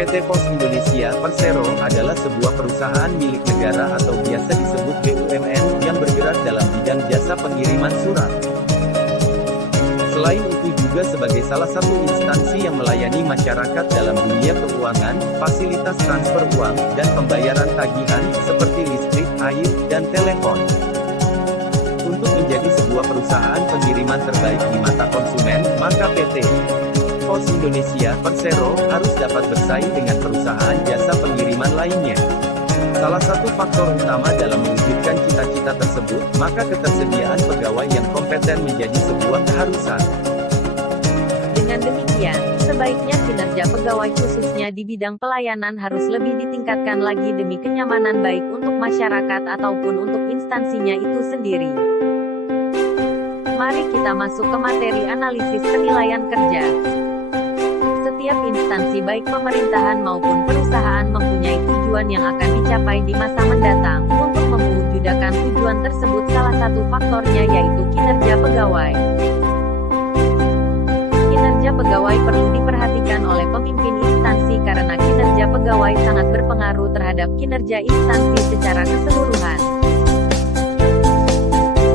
PT Pos Indonesia Persero adalah sebuah perusahaan milik negara atau biasa disebut BUMN yang bergerak dalam bidang jasa pengiriman surat. Selain itu juga sebagai salah satu instansi yang melayani masyarakat dalam dunia keuangan, fasilitas transfer uang, dan pembayaran tagihan, seperti listrik, air, dan telepon. Untuk menjadi sebuah perusahaan pengiriman terbaik di mata konsumen, maka PT Pos Indonesia Persero harus dapat bersaing dengan perusahaan jasa pengiriman lainnya. Salah satu faktor utama dalam mewujudkan cita-cita tersebut, maka ketersediaan pegawai yang kompeten menjadi sebuah keharusan. Dengan demikian, sebaiknya kinerja pegawai khususnya di bidang pelayanan harus lebih ditingkatkan lagi demi kenyamanan baik untuk masyarakat ataupun untuk instansinya itu sendiri. Mari kita masuk ke materi analisis penilaian kerja. Setiap instansi baik pemerintahan maupun perusahaan mempunyai tujuan yang akan dicapai di masa mendatang. Untuk mewujudkan tujuan tersebut salah satu faktornya yaitu kinerja pegawai. Kinerja pegawai perlu diperhatikan oleh pemimpin instansi karena kinerja pegawai sangat berpengaruh terhadap kinerja instansi secara keseluruhan.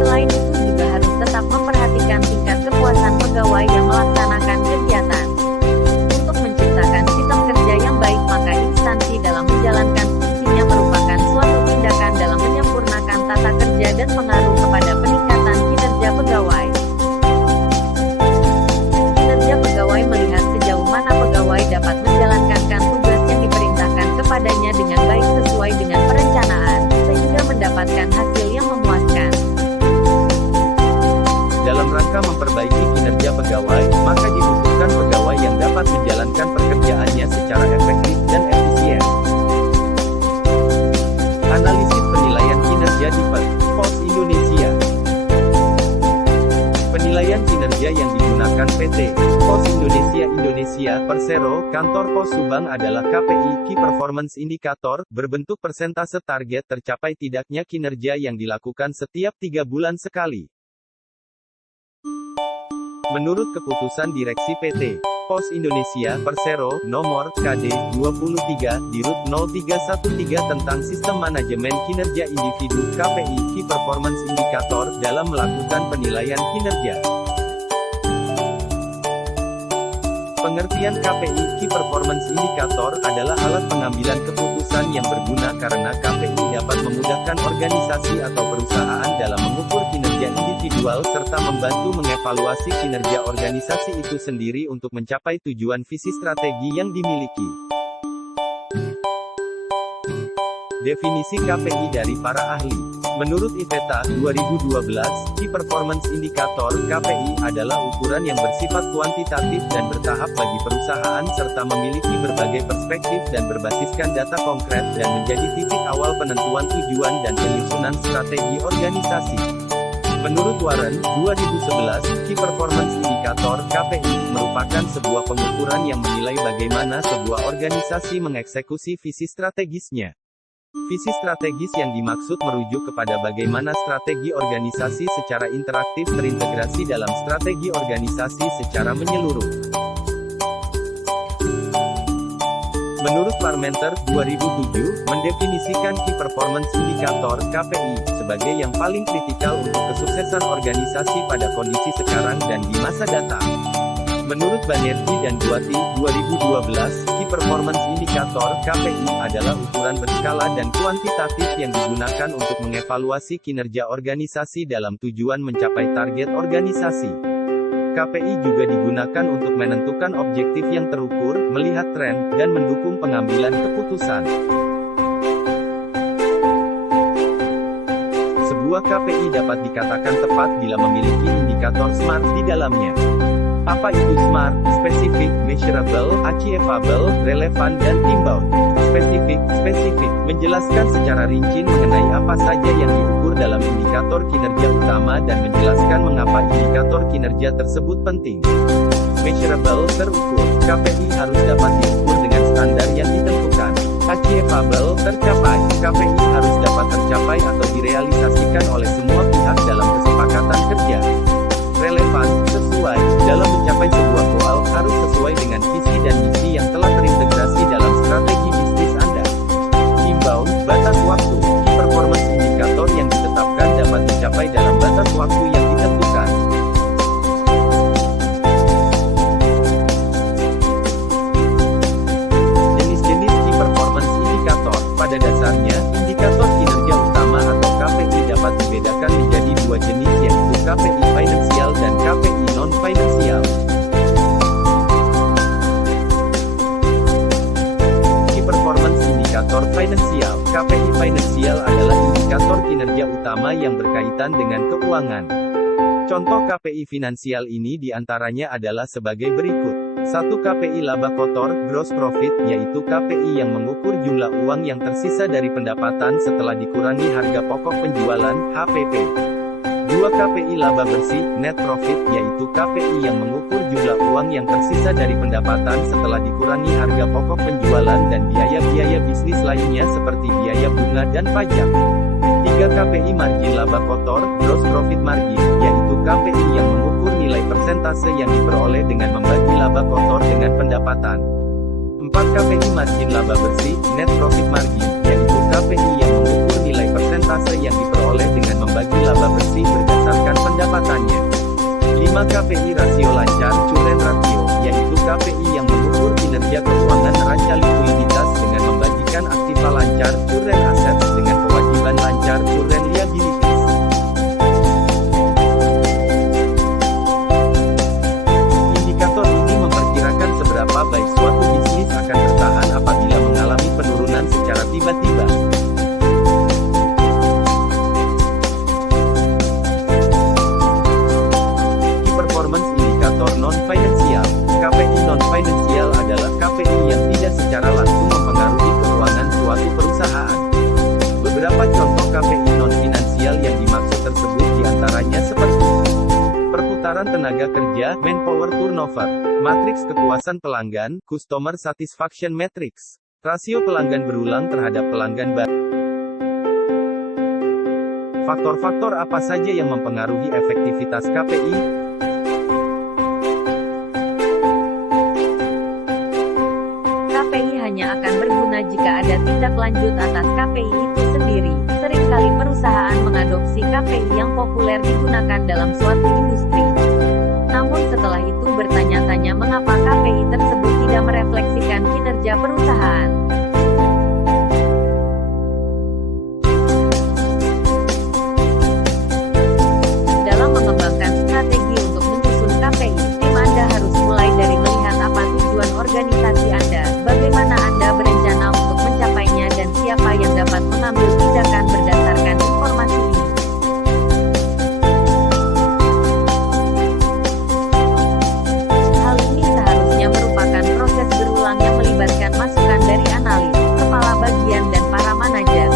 Selain itu juga harus tetap memperhatikan tingkat kepuasan pegawai yang melaksanakan kegiatan. Untuk menciptakan sistem kerja yang baik, maka instansi dalam menjalankan fungsinya merupakan suatu tindakan dalam menyempurnakan tata kerja dan pengaruh kepada peningkatan kinerja pegawai. Kinerja pegawai melihat sejauh mana pegawai dapat menjalankan tugas yang diperintahkan kepadanya dengan baik sesuai dengan perencanaan, sehingga mendapatkan hasil yang memuaskan. Dalam rangka memperbaiki kinerja pegawai, maka dibutuhkan pegawai yang dapat menjalankan pekerjaannya secara efektif dan efisien. Analisis penilaian kinerja di PT Pos Indonesia. Penilaian kinerja yang digunakan PT Pos Indonesia Persero, Kantor Pos Subang adalah KPI, Key Performance Indicator, berbentuk persentase target tercapai tidaknya kinerja yang dilakukan setiap 3 bulan sekali. Menurut keputusan Direksi PT Pos Indonesia Persero, nomor KD 23, Dirut 0313 tentang Sistem Manajemen Kinerja Individu KPI, Key Performance Indicator, dalam melakukan penilaian kinerja. Pengertian KPI, Key Performance Indicator, adalah alat pengambilan keputusan yang berguna karena KPI dapat memudahkan organisasi atau perusahaan dalam mengukur kinerja individual serta membantu mengevaluasi kinerja organisasi itu sendiri untuk mencapai tujuan visi strategi yang dimiliki. Definisi KPI dari para ahli. Menurut IPETA 2012, Key Performance Indicator (KPI) adalah ukuran yang bersifat kuantitatif dan bertahap bagi perusahaan serta memiliki berbagai perspektif dan berbasiskan data konkret dan menjadi titik awal penentuan tujuan dan penyusunan strategi organisasi. Menurut Warren, 2011, Key Performance Indicator (KPI) merupakan sebuah pengukuran yang menilai bagaimana sebuah organisasi mengeksekusi visi strategisnya. Visi strategis yang dimaksud merujuk kepada bagaimana strategi organisasi secara interaktif terintegrasi dalam strategi organisasi secara menyeluruh. Menurut Parmenter 2007, mendefinisikan Key Performance Indicator (KPI) sebagai yang paling kritikal untuk kesuksesan organisasi pada kondisi sekarang dan di masa datang. Menurut Banerjee dan Guwati 2012, Key Performance Indicator (KPI) adalah ukuran berskala dan kuantitatif yang digunakan untuk mengevaluasi kinerja organisasi dalam tujuan mencapai target organisasi. KPI juga digunakan untuk menentukan objektif yang terukur, melihat tren, dan mendukung pengambilan keputusan. Sebuah KPI dapat dikatakan tepat bila memiliki indikator SMART di dalamnya. Apa itu SMART? Spesifik, measurable, achievable, relevan, dan inbound. Spesifik, menjelaskan secara rinci mengenai apa saja yang diukur dalam indikator kinerja utama dan menjelaskan mengapa indikator kinerja tersebut penting. Measurable, terukur. KPI harus dapat diukur dengan standar yang ditentukan. Achievable, tercapai. KPI harus dapat tercapai atau direalisasikan oleh semua pihak dalam kesepakatan kerja. Relevan, sesuai, dalam mencapai sebuah goal, harus sesuai dengan visi dan misi yang telah terintegrasi dalam KPI finansial dan KPI non-finansial. Key Performance Indicator Finansial. KPI finansial adalah indikator kinerja utama yang berkaitan dengan keuangan. Contoh KPI finansial ini diantaranya adalah sebagai berikut. 1. KPI laba kotor, gross profit, yaitu KPI yang mengukur jumlah uang yang tersisa dari pendapatan setelah dikurangi harga pokok penjualan, HPP. 2. KPI laba bersih, net profit, yaitu KPI yang mengukur jumlah uang yang tersisa dari pendapatan setelah dikurangi harga pokok penjualan dan biaya-biaya bisnis lainnya seperti biaya bunga dan pajak. 3. KPI margin laba kotor, gross profit margin, yaitu KPI yang mengukur nilai persentase yang diperoleh dengan membagi laba kotor dengan pendapatan. 4. KPI margin laba bersih, net profit margin, yaitu KPI yang mengukur nilai persentase yang diperoleh dengan membagi laba bersih berdasarkan pendapatannya. 5. KPI rasio lancar, current ratio, yaitu KPI yang mengukur kinerja keuangan neraca likuiditas dengan membagikan aktiva lancar, current assets, dengan kewajiban lancar, current liabilities. Indikator ini memperkirakan seberapa baik suatu bisnis akan bertahan apabila mengalami penurunan secara tiba-tiba. Key Performance Indicator Non-Finansial. KPI non-finansial adalah KPI yang tidak secara langsung mempengaruhi keuangan suatu perusahaan. Beberapa contoh KPI non-finansial yang dimaksud tersebut diantaranya seperti perputaran tenaga kerja, manpower turnover, matriks kepuasan pelanggan, customer satisfaction matrix, rasio pelanggan berulang terhadap pelanggan baru. Faktor-faktor apa saja yang mempengaruhi efektivitas KPI? KPI hanya akan berguna jika ada tindak lanjut atas KPI itu sendiri. Seringkali perusahaan mengadopsi KPI yang populer digunakan dalam suatu industri. Namun setelah itu bertanya-tanya mengapa KPI tersebut tidak merefleksikan kinerja perusahaan. Dalam mengembangkan strategi untuk menyusun KPI, tim Anda harus mulai dari melihat apa tujuan organisasi Anda, bagaimana Anda berencana untuk mencapainya dan siapa yang dapat mengambil tindakan berdasarkan informasi ini. Hal ini seharusnya merupakan proses berulang yang melibatkan masukan dari analis, kepala bagian dan para manajer.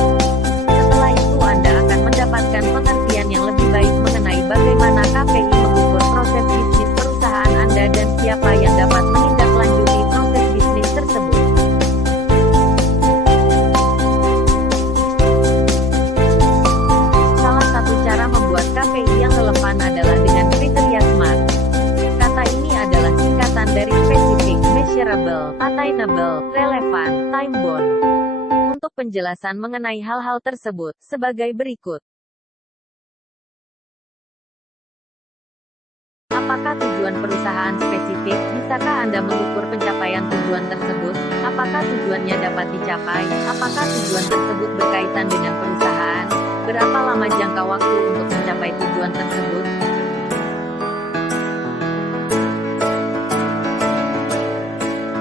Setelah itu Anda akan mendapatkan pengertian yang lebih baik mengenai bagaimana KPI mengukur proses bisnis perusahaan Anda dan siapa yang dapat menindaklanjuti proses bisnis tersebut. Salah satu cara membuat KPI yang relevan adalah dengan kriteria SMART. Kata ini adalah singkatan dari Specific, Measurable, Attainable, Relevant, Time-bound. Untuk penjelasan mengenai hal-hal tersebut, sebagai berikut. Apakah tujuan perusahaan spesifik? Bisakah Anda mengukur pencapaian tujuan tersebut? Apakah tujuannya dapat dicapai? Apakah tujuan tersebut berkaitan dengan perusahaan? Berapa lama jangka waktu untuk mencapai tujuan tersebut?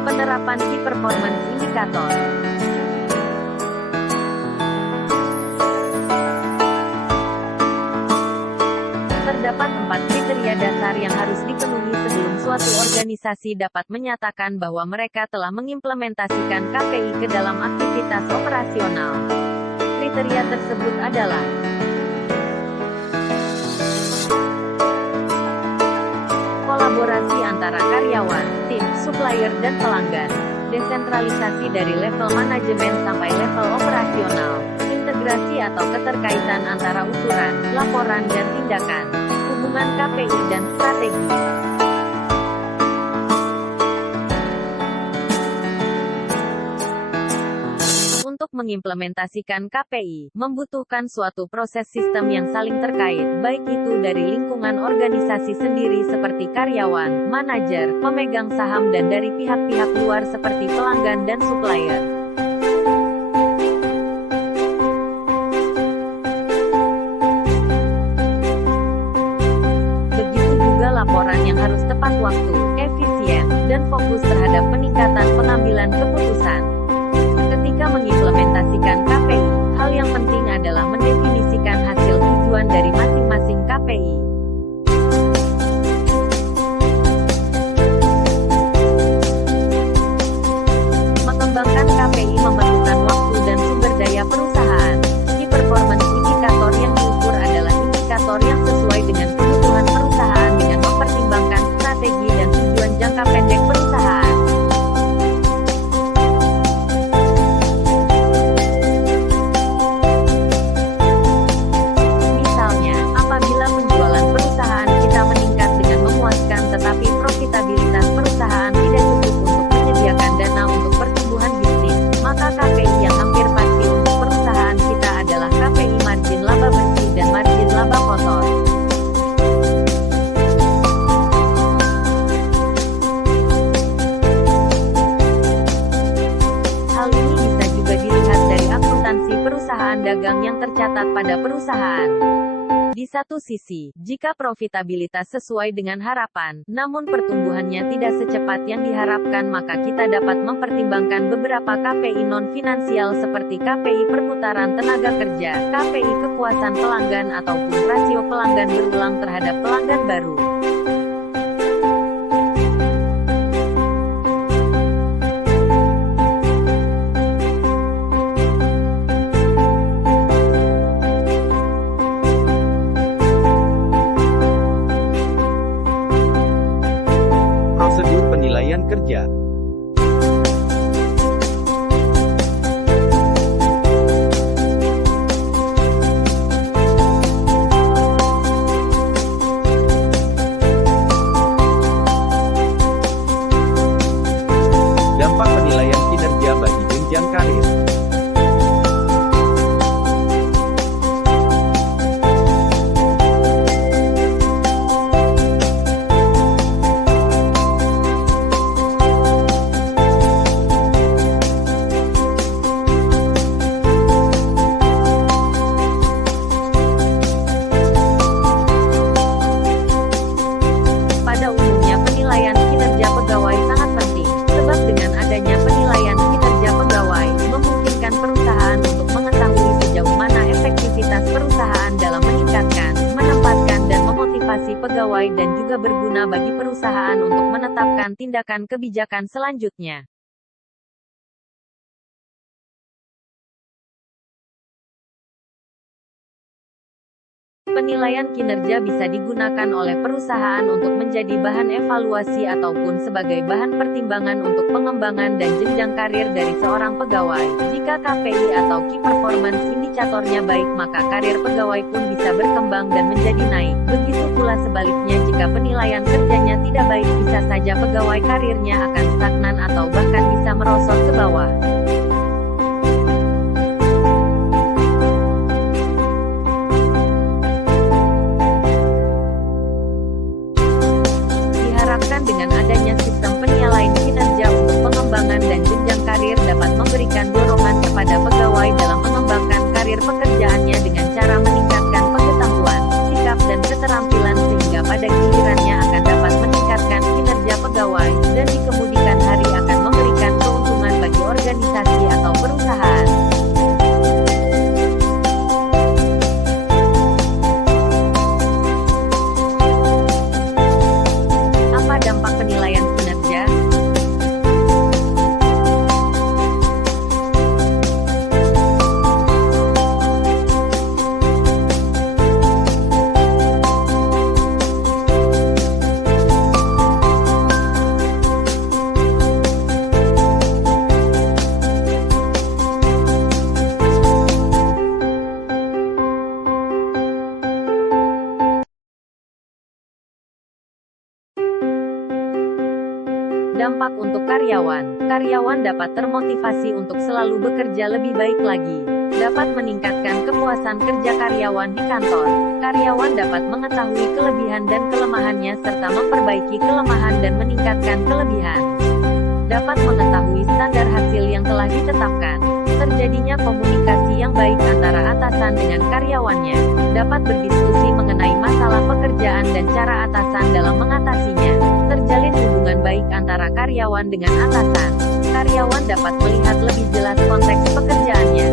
Penerapan Key Performance Indicator. Terdapat 4 kriteria dasar yang harus dipenuhi sebelum suatu organisasi dapat menyatakan bahwa mereka telah mengimplementasikan KPI ke dalam aktivitas operasional. Kriteria tersebut adalah kolaborasi antara karyawan, tim, supplier dan pelanggan, desentralisasi dari level manajemen sampai level operasional, integrasi atau keterkaitan antara ukuran, laporan dan tindakan, hubungan KPI dan strategi. Untuk mengimplementasikan KPI, membutuhkan suatu proses sistem yang saling terkait, baik itu dari lingkungan organisasi sendiri seperti karyawan, manajer, pemegang saham dan dari pihak-pihak luar seperti pelanggan dan supplier. laporan yang harus tepat waktu, efisien, dan fokus terhadap peningkatan pengambilan keputusan. Ketika mengimplementasikan KPI, hal yang penting adalah mendefinisikan hasil tujuan dari masing-masing KPI. Mengembangkan KPI memerlukan waktu dan sumber daya perusahaan. Key performance indikator yang diukur adalah indikator yang sesuai dengan kebutuhan perusahaan dengan mempertimbangkan strategi dan tujuan jangka pendek perusahaan. Misalnya, apabila penjualan perusahaan kita meningkat dengan memuaskan tetapi profitabilitas perusahaan tidak cukup untuk menyediakan dana untuk pertumbuhan bisnis, maka KPI yang hampir pasti untuk perusahaan kita adalah KPI margin laba bersih dan margin laba kotor. Hal ini bisa juga dilihat dari akuntansi perusahaan dagang yang tercatat pada perusahaan. Di satu sisi, jika profitabilitas sesuai dengan harapan, namun pertumbuhannya tidak secepat yang diharapkan, maka kita dapat mempertimbangkan beberapa KPI non-finansial seperti KPI perputaran tenaga kerja, KPI kepuasan pelanggan ataupun rasio pelanggan berulang terhadap pelanggan baru. Prosedur penilaian kerja. Dampak penilaian kinerja bagi jenjang karir. Pada umumnya penilaian kinerja pegawai sangat penting, sebab dengan adanya penilaian kinerja pegawai, memungkinkan perusahaan untuk mengetahui sejauh mana efektivitas perusahaan dalam meningkatkan, menempatkan dan memotivasi pegawai dan juga berguna bagi perusahaan untuk menetapkan tindakan kebijakan selanjutnya. Penilaian kinerja bisa digunakan oleh perusahaan untuk menjadi bahan evaluasi ataupun sebagai bahan pertimbangan untuk pengembangan dan jenjang karir dari seorang pegawai. Jika KPI atau Key Performance Indicatornya baik, maka karir pegawai pun bisa berkembang dan menjadi naik. Begitu pula sebaliknya, jika penilaian kerjanya tidak baik, bisa saja pegawai karirnya akan stagnan atau bahkan bisa merosot ke bawah. Dengan adanya sistem penilaian kinerja untuk pengembangan dan jenjang karir dapat memberikan dorongan kepada pegawai dalam mengembangkan karir pekerjaannya dengan cara meningkatkan pengetahuan, sikap dan keterampilan sehingga pada gilirannya akan dapat meningkatkan kinerja pegawai, dan di kemudian hari akan memberikan keuntungan bagi organisasi atau perusahaan. Dampak penilaian kinerja. Dampak untuk karyawan. Karyawan dapat termotivasi untuk selalu bekerja lebih baik lagi. Dapat meningkatkan kepuasan kerja karyawan di kantor. Karyawan dapat mengetahui kelebihan dan kelemahannya serta memperbaiki kelemahan dan meningkatkan kelebihan. Dapat mengetahui standar hasil yang telah ditetapkan. Terjadinya komunikasi yang baik antara atasan dengan karyawannya. Dapat berdiskusi mengenai masalah pekerjaan dan cara atasan dalam mengatasi karyawan dengan atasan. Karyawan dapat melihat lebih jelas konteks pekerjaannya.